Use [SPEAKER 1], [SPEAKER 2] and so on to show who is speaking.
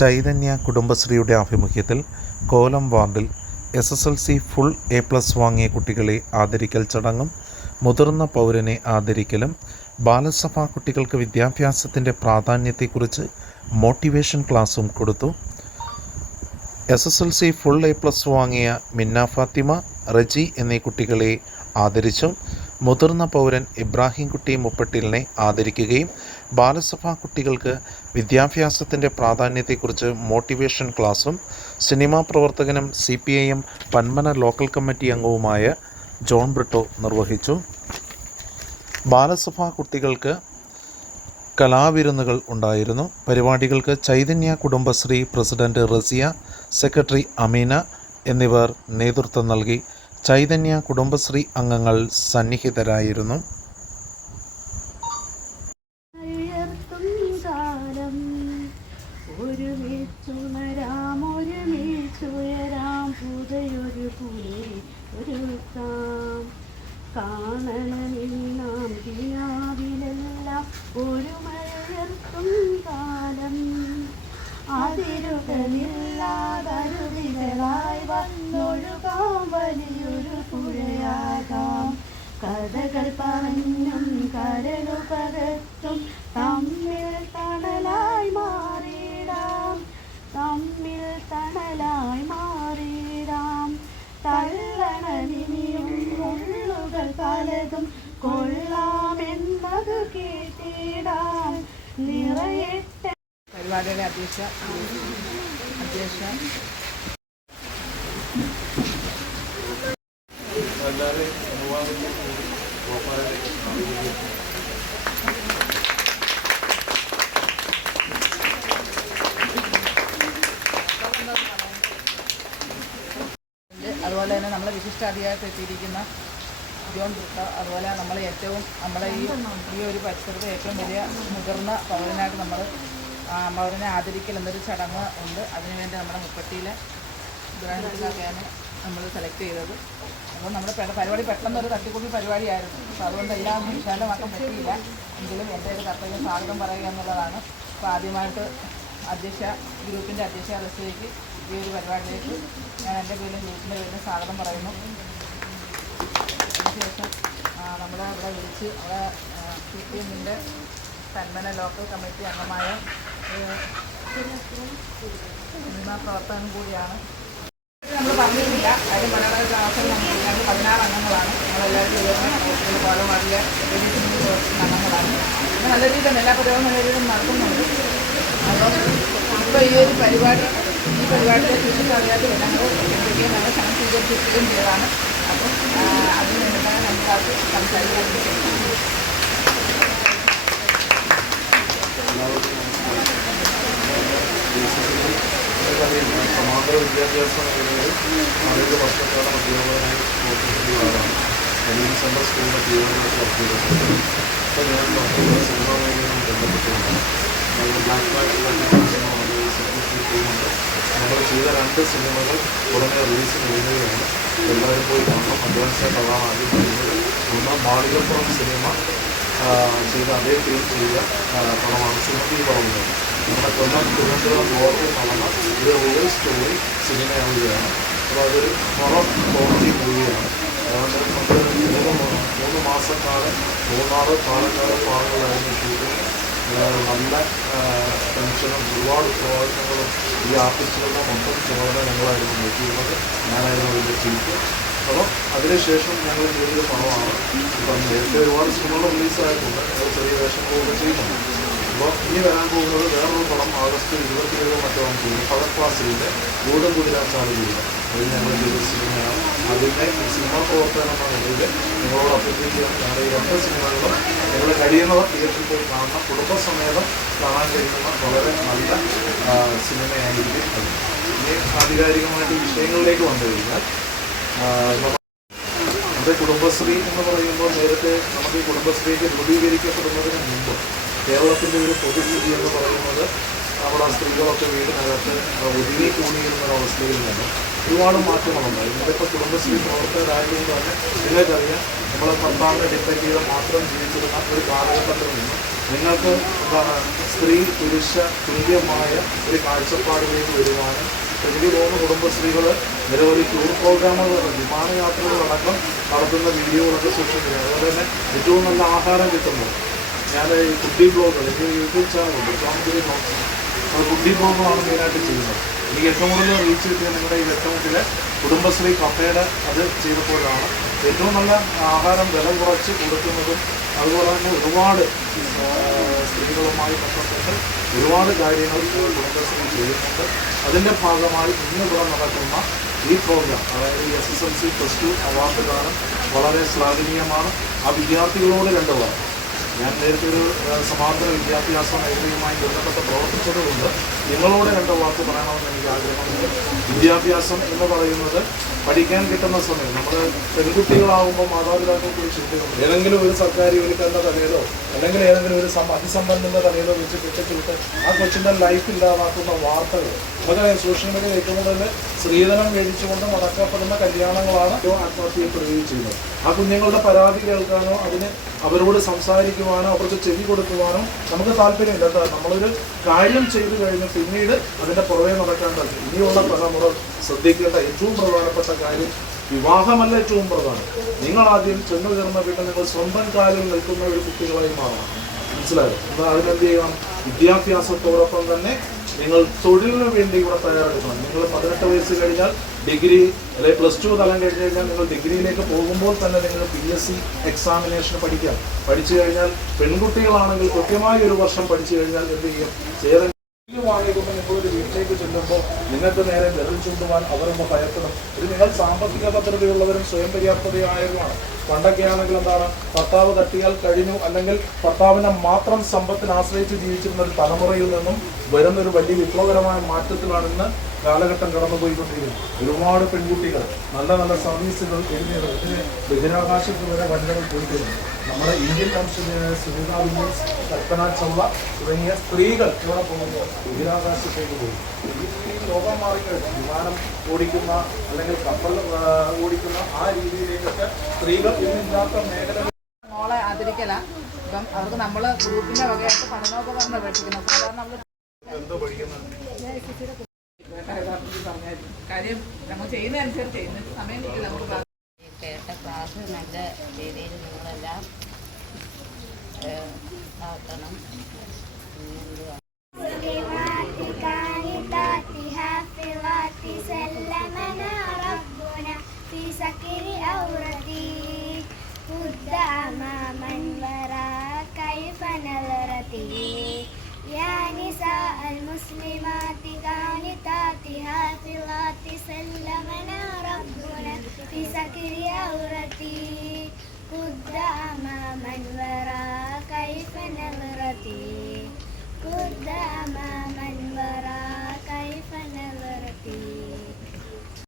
[SPEAKER 1] ചൈതന്യ കുടുംബശ്രീയുടെ ആഭിമുഖ്യത്തിൽ കോലം വാർഡിൽ S S L C full A plus വാങ്ങിയ കുട്ടികളെ ആദരിക്കൽ ചടങ്ങും മുതിർന്ന പൗരനെ ആദരിക്കലും ബാലസഭാ കുട്ടികൾക്ക് വിദ്യാഭ്യാസത്തിന്റെ പ്രാധാന്യത്തെക്കുറിച്ച് മോട്ടിവേഷൻ ക്ലാസും കൊടുത്തു. S S L C full A plus വാങ്ങിയ മിന്ന ഫാത്തിമ റജി എന്നീ കുട്ടികളെ ആദരിച്ചു മുതിർന്ന പൗരൻ ഇബ്രാഹിം കുട്ടി മുപ്പട്ടിലിനെ ആദരിക്കുകയും ബാലസഭാ കുട്ടികൾക്ക് വിദ്യാഭ്യാസത്തിന്റെ പ്രാധാന്യത്തെക്കുറിച്ച് മോട്ടിവേഷൻ ക്ലാസും സിനിമാ പ്രവർത്തകനും C P I M Panmana local committee അംഗവുമായ ജോൺ ബ്രിട്ടോ നിർവഹിച്ചു. ബാലസഭാ കുട്ടികൾക്ക് കലാവിരുന്നുകൾ ഉണ്ടായിരുന്നു. പരിപാടികൾക്ക് ചൈതന്യ കുടുംബശ്രീ പ്രസിഡന്റ് റസിയ സെക്രട്ടറി അമീന എന്നിവർ നേതൃത്വം നൽകി. ചൈതന്യ കുടുംബശ്രീ അംഗങ്ങൾ സന്നിഹിതരായിരുന്നു.
[SPEAKER 2] കഥകൾ പറഞ്ഞും കരളു പകർത്തും. തമ്മിൽ തണലായി മാറിടാം തമ്മിൽ തണലായി മാറിടാം തള്ളണമിനിയും മുള്ളുകൾ പലതും കൊള്ളാമെന്നത് കേട്ടിടാം. നിറയട്ടെ
[SPEAKER 3] പരിപാടിയുടെ അധ്യക്ഷ അധ്യക്ഷ. അതുപോലെ തന്നെ നമ്മളെ വിശിഷ്ടാതിഥിയായിട്ട് എത്തിയിരിക്കുന്ന ജോൺ ബ്രിട്ട അതുപോലെ നമ്മൾ ഏറ്റവും നമ്മളെ ഈ ഈ ഒരു പരിസരത്ത് ഏറ്റവും വലിയ മുതിർന്ന പൗരനായിട്ട് നമ്മൾ പൗരനെ ആദരിക്കൽ എന്നൊരു ചടങ്ങ് ഉണ്ട്. അതിനുവേണ്ടി നമ്മുടെ മുപ്പത്തിയിലെ ബ്രാൻഡിലൊക്കെയാണ് നമ്മൾ സെലക്ട് ചെയ്തത്. അപ്പോൾ നമ്മുടെ പരിപാടി പെട്ടെന്ന് ഒരു തട്ടിക്കൂടി പരിപാടിയായിരുന്നു. അപ്പോൾ അതുകൊണ്ട് എല്ലാം വിശാലമാക്കാൻ പറ്റിയില്ല. എങ്കിലും എന്റെ ഒരു കർത്തവ്യം സ്വാഗതം പറയുക എന്നുള്ളതാണ്. അപ്പോൾ ആദ്യമായിട്ട് അധ്യക്ഷ ഗ്രൂപ്പിന്റെ അധ്യക്ഷ റസിലേക്ക് ഈ ഒരു പരിപാടിയിലേക്ക് ഞാൻ എന്റെ പേരിലും ഗ്രൂപ്പിന്റെ പേരിലും സ്വാഗതം പറയുന്നു. അതിനുശേഷം നമ്മളെ അവിടെ വിളിച്ച് അവിടെ സി പി എമ്മിന്റെ തന്മന ലോക്കൽ കമ്മിറ്റി അംഗമായ സിനിമാ പ്രവർത്തകൻ കൂടിയാണ് നമ്മൾ പറഞ്ഞിട്ടില്ല. അതിന് വളരെ ക്ലാസ്സിൽ നമുക്ക് ഞങ്ങൾ പതിനാറ് അംഗങ്ങളാണ്. നമ്മളെല്ലാവരും ഉയർന്ന കോലവാടിലെ അംഗങ്ങളാണ്. നല്ല രീതിയിൽ എല്ലാ പരിപാടിയും നല്ല രീതിയിൽ നടക്കുന്നുണ്ട്. അപ്പോൾ ഇപ്പോൾ ഈ ഒരു പരിപാടി ഈ പരിപാടിയിലെ കൃഷിക്കാരിയായിട്ട് ഞങ്ങൾ എന്തൊക്കെയും ഞങ്ങൾ ക്ഷണം സ്വീകരിച്ചിരിക്കുകയും ചെയ്തതാണ്. അപ്പം അതിന് വേണ്ടിയിട്ടാണ് നമുക്കത് സംസാരിക്കാൻ
[SPEAKER 4] സമാന്തര വിദ്യാഭ്യാസ മേഖലയിൽ ആരോഗ്യ വർഷത്തോളം അധ്യാപകനായി പ്രവർത്തിക്കുന്നയാളാണ്. കലീൻ സെൻട്രൽ സ്കൂളിന്റെ ജീവനക്കാർ വർക്ക് ചെയ്തിട്ടുണ്ട് ഇപ്പോൾ ഞാൻ വർക്കുള്ള സിനിമാ മേഖലയും ബന്ധപ്പെട്ടുകൊണ്ട് നമ്മൾ ബ്ലാക്ക് ചെയ്യുന്നുണ്ട്. നമ്മൾ ചെയ്ത രണ്ട് സിനിമകൾ ഉടനെ റിലീസ് ചെയ്യുകയാണ്. എല്ലാവരും പോയി കാണണം. അഡ്വാൻസായിട്ട് അതാണ് ആദ്യം പറയുന്നത് ഒന്ന് മാളികപ്പുറം സിനിമ ചെയ്ത അതേ ടീം ചെയ്ത പടമാണ്. സുമതി പറയുന്നത്. നമ്മുടെ കൊല്ലം തിരുവനന്തപുരം ബോർഡിൽ നടന്ന ഒരു റിയൽ സ്റ്റോറി സിനിമയാവുകയാണ് അപ്പോൾ അതൊരു ഹൊറർ കോമഡി മൂവിയാണ് അതുകൊണ്ട് നമുക്ക് മൂന്ന് മൂന്ന് മാസക്കാലം മൂന്നാറ് പാലക്കാട് ഭാഗങ്ങളായിരുന്നു ഷൂട്ടിങ് നല്ല ടെൻഷനും ഒരുപാട് പ്രവർത്തനങ്ങളും ഈ ആർട്ടിസ്റ്റുകളുടെ മൊത്തം ചുമതല ഞങ്ങളായിരുന്നു നോക്കിയിരുന്നത് ഞാനായിരുന്നു അതിന്റെ ചീഫ് അപ്പോൾ അതിനുശേഷം ഞങ്ങൾ ചെയ്തൊരു പണമാണ് ഇപ്പം നേരത്തെ ഒരുപാട് സിനിമകൾ റിലീസായിട്ടുണ്ട് ചെറിയ വേഷങ്ങളൊക്കെ ചെയ്യുന്നുണ്ട് ഇനി വരാൻ പോകുന്നത് വേറൊരു പടം ആഗസ്റ്റ് ഇരുപത്തിയേഴോ മറ്റോ ആണ് ചെയ്യുന്നത്. പവർ ക്ലാസ്സിന്റെ ഗൂഢം കുതിരാച്ചാണ് ചെയ്യുന്നത് അത് ഞങ്ങൾ ചെയ്ത സിനിമയാണ് അതിന്റെ സിനിമാ പ്രവർത്തനം എന്ന നിലയിൽ നിങ്ങളോട് അഭ്യർത്ഥിക്കുകയാണ് ഞങ്ങളുടെ ഈ രണ്ട് സിനിമകളും നിങ്ങൾ കഴിയുന്നവർ തിയേറ്ററിൽ പോയി കാണുന്ന കുടുംബസമേതം കാണാൻ കഴിയുന്ന വളരെ നല്ല സിനിമയായിരിക്കും അത്. ഇനി ആധികാരികമായിട്ട് വിഷയങ്ങളിലേക്ക് വന്നു കഴിഞ്ഞാൽ നമ്മുടെ കുടുംബശ്രീ എന്ന് പറയുമ്പോൾ നേരത്തെ നമുക്ക് ഈ കുടുംബശ്രീക്ക് രൂപീകരിക്കപ്പെടുന്നതിന് മുമ്പ് കേരളത്തിന്റെ ഒരു പൊതുരീതി എന്ന് പറയുന്നത് അവിടെ സ്ത്രീകളൊക്കെ വീടിനകത്ത് ഒതുങ്ങി കൂടിയിരുന്ന നിന്ന് ഒരുപാട് മാറ്റങ്ങളുണ്ടായി ഇന്നത്തെ കുടുംബശ്രീ പ്രവർത്തകരായതുകൊണ്ട് തന്നെ നിങ്ങൾക്കറിയാം നമ്മളെ ഭർത്താവിനെ ഡിപ്പെൻഡ് ചെയ്ത് മാത്രം ജീവിച്ചിരുന്ന ഒരു കാലഘട്ടത്തിൽ നിന്ന് നിങ്ങൾക്ക് എന്താണ് സ്ത്രീ പുരുഷ തുല്യമായ ഒരു കാഴ്ചപ്പാടിലേക്ക് വരുവാനും എനിക്ക് തോന്നുന്നു കുടുംബശ്രീകൾ നിരവധി ടൂർ പ്രോഗ്രാമുകൾ വിമാനയാത്രകളടക്കം നടത്തുന്ന വീഡിയോകളൊക്കെ സൂക്ഷിക്കുക അതുപോലെ തന്നെ ഏറ്റവും നല്ല ആഹാരം കിട്ടുന്നു ഞാൻ ഈ കുട്ടി ബ്ലോഗ് എനിക്ക് യൂട്യൂബ് ചാനലുണ്ട് സ്വാമിഗിരി ബ്ലോഗ്സ് അത് കുട്ടി ബ്ലോഗാണ് മെയിനായിട്ട് ചെയ്യുന്നത്. എനിക്ക് ഏറ്റവും കൂടുതൽ റീച്ച് കിട്ടിയ നിങ്ങളുടെ ഈ വെട്ടമുട്ടിലെ കുടുംബശ്രീ കഫേയുടെ അത് ചെയ്തപ്പോഴാണ്. ഏറ്റവും നല്ല ആഹാരം വില കുറച്ച് കൊടുക്കുന്നതും അതുപോലെ തന്നെ ഒരുപാട് സ്ത്രീകളുമായി ബന്ധപ്പെട്ട് ഒരുപാട് കാര്യങ്ങൾ കുടുംബശ്രീ ചെയ്യുന്നുണ്ട്. അതിന്റെ ഭാഗമായി ഇന്ന് ഇവിടെ നടക്കുന്ന ഈ പ്രോഗ്രാം അതായത് S S L C plus two award ദാനം വളരെ ശ്ലാഘനീയമാണ്. ആ വിദ്യാർത്ഥികളോട് രണ്ട് വാക്ക്. ഞാൻ നേരത്തെ ഒരു സമാന്തര വിദ്യാഭ്യാസ മേഖലയുമായി ബന്ധപ്പെട്ട് പ്രവർത്തിച്ചതുകൊണ്ട് നിങ്ങളോട് രണ്ട് വാക്ക് പറയണമെന്ന് എനിക്ക് ആഗ്രഹമുണ്ട് വിദ്യാഭ്യാസം എന്ന് പറയുന്നത് പഠിക്കാൻ കിട്ടുന്ന സമയം. നമ്മൾ പെൺകുട്ടികളാകുമ്പോൾ മാതാപിതാക്കൾക്ക് ഒരു ചിന്തയുണ്ട് ഏതെങ്കിലും ഒരു സർക്കാർ ജോലിക്കാരുടെ തലയിലോ അല്ലെങ്കിൽ ഏതെങ്കിലും ഒരു അതിസമ്പന്നന്റെ തലയിലോ വെച്ച് കെട്ടിച്ചിട്ട് ആ കൊച്ചിന്റെ ലൈഫ് ഇല്ലാതാക്കുന്ന വാർത്തകൾ നമുക്കറിയാം സോഷ്യൽ മീഡിയ ഏറ്റവും കൂടുതൽ സ്ത്രീധനം മേടിച്ചുകൊണ്ട് നടക്കപ്പെടുന്ന കല്യാണങ്ങളാണ് ആത്മഹത്യപ്പെടുകയും ചെയ്യുന്നത് ആ കുഞ്ഞുങ്ങളുടെ പരാതി കേൾക്കാനോ അതിന് അവരോട് സംസാരിക്കുവാനോ അവർക്ക് ചെവി കൊടുക്കുവാനോ നമുക്ക് താല്പര്യമില്ല കേട്ടോ. നമ്മളൊരു കാര്യം ചെയ്തു കഴിഞ്ഞ് പിന്നീട് അതിന്റെ പുറമേ താല്പര്യം ഇനിയുള്ള തലമുറ ശ്രദ്ധിക്കേണ്ട ഏറ്റവും പ്രധാനപ്പെട്ട കാര്യം വിവാഹമല്ല ഏറ്റവും പ്രധാനം. നിങ്ങൾ ആദ്യം ചെന്നു ചേർന്ന വീട്ടിൽ നിങ്ങൾ സ്വന്തം കാലിൽ നിൽക്കുന്ന ഒരു കുട്ടികളായി മാറണം. മനസ്സിലായോ? എന്നാൽ അതിനെന്ത് ചെയ്യണം? വിദ്യാഭ്യാസത്തോടൊപ്പം തന്നെ നിങ്ങൾ തൊഴിലിന് വേണ്ടി ഇവിടെ തയ്യാറെടുക്കണം. നിങ്ങൾ പതിനെട്ട് വയസ്സ് കഴിഞ്ഞാൽ ഡിഗ്രി അല്ലെങ്കിൽ പ്ലസ് ടു തലം കഴിഞ്ഞ് കഴിഞ്ഞാൽ നിങ്ങൾ ഡിഗ്രിയിലേക്ക് പോകുമ്പോൾ തന്നെ നിങ്ങൾ പി എസ് സി എക്സാമിനേഷൻ പഠിക്കാം. പഠിച്ചു കഴിഞ്ഞാൽ പെൺകുട്ടികളാണെങ്കിൽ കൃത്യമായി ഒരു വർഷം പഠിച്ചു കഴിഞ്ഞാൽ എന്ത് ചെയ്യും? വാങ്ങിക്കൊണ്ട് നിങ്ങളൊരു വീട്ടിലേക്ക് ചെല്ലുമ്പോൾ നിങ്ങൾക്ക് നേരെ വിരൽ ചൂണ്ടുവാൻ അവരൊന്ന് ഭയപ്പെടും. ഇത് നിങ്ങൾ സാമ്പത്തിക ഭദ്രതയുള്ളവരും സ്വയം പര്യാപ്തതയായവരുമാണ്. പണ്ടൊക്കെ ആണെങ്കിൽ എന്താണ്? ഭർത്താവ് തട്ടിയാൽ കഴിഞ്ഞു. അല്ലെങ്കിൽ ഭർത്താവിനെ മാത്രം സമ്പത്തിന് ആശ്രയിച്ച് ജീവിച്ചിരുന്ന ഒരു തലമുറയിൽ നിന്നും വരുന്നൊരു വലിയ വിപ്ലവകരമായ മാറ്റത്തിലാണ് ഇന്ന് കാലഘട്ടം കടന്നുപോയിക്കൊണ്ടിരിക്കുന്നു. ഒരുപാട് പെൺകുട്ടികൾ നല്ല നല്ല സർവീസുകൾ എഴുതിയത് ഇതിന് ബഹിരാകാശത്ത് വരെ വനിതകൾ പോയിട്ടുണ്ട്. നമ്മുടെ ഇന്ത്യൻ വംശജയായ സുനിത വില്യംസ് കൽപ്പന ചൗള തുടങ്ങിയ സ്ത്രീകൾ ഇവിടെ പോകുമ്പോൾ ബഹിരാകാശത്തേക്ക് പോയി ഈ ലോകം മാറിക്കഴിഞ്ഞു. വിമാനം ഓടിക്കുന്ന അല്ലെങ്കിൽ കപ്പൽ ഓടിക്കുന്ന ആ രീതിയിലേക്കൊക്കെ സ്ത്രീകൾ ഇന്നില്ലാത്ത മേഖല
[SPEAKER 3] മോളെ ആദരിക്കല. ഇപ്പം അവർക്ക് നമ്മൾ ഗ്രൂപ്പിന്റെ വകയായിട്ട് പഠനോപകരണം മേടിക്കുന്നത് സാധാരണ നമ്മൾ
[SPEAKER 4] എന്തോ പഠിക്കുന്നത്?
[SPEAKER 3] പറഞ്ഞായിരുന്നു കാര്യം നമ്മൾ ചെയ്യുന്ന അനുസരിച്ച് ചെയ്യുന്ന സമയം കിട്ടില്ല നമുക്ക് ക്ലാസ്
[SPEAKER 5] കേട്ട ക്ലാസ് നല്ല രീതിയിൽ നിങ്ങളെല്ലാം ഏഹ്, നടത്തണം പിന്നെന്തുവാ
[SPEAKER 2] كانت حافظات باليورتي قدام من ورا كيف نظرتي قدام من ورا كيف نظرتي